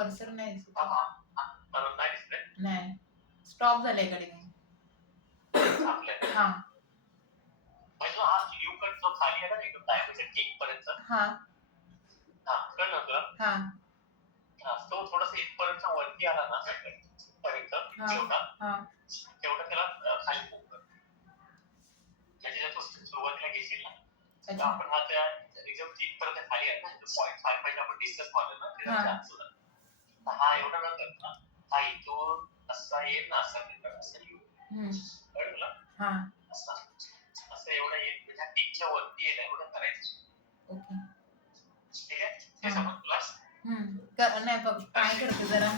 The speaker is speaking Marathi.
कर्सर नाही दिसत. नाही दिसतंय? नाही. स्टॉप झालंय इकडे. थांबलंय. हां. म्हणजे जो हा यू कट जो खाली आहे ना एकदम डायमेंशन केक पर्यंत हां. कळलं ना तुला? हां. तो थोडासा इथपर्यंत वरती आला ना पर्यंत तेवढं त्याला खाली मूव कर. म्हणजे जर तू सुरुवातीला घेशील ना तर आपण हा त्या एकदम इथपर्यंत खाली आहे ना 0.5 पाहिजे आपण डिस्कस मारलं ना त्याचा चान्स होता. तर हा एवढा न करता हा इथून असा येईल ना असा येईल. कळलं तुला? असं एवढं येईल म्हणजे टीकच्या वरती येईल एवढं करायचं. ओके. ठीक आहे? हे समज तुला? नाही बघ ट्राय करते जरा.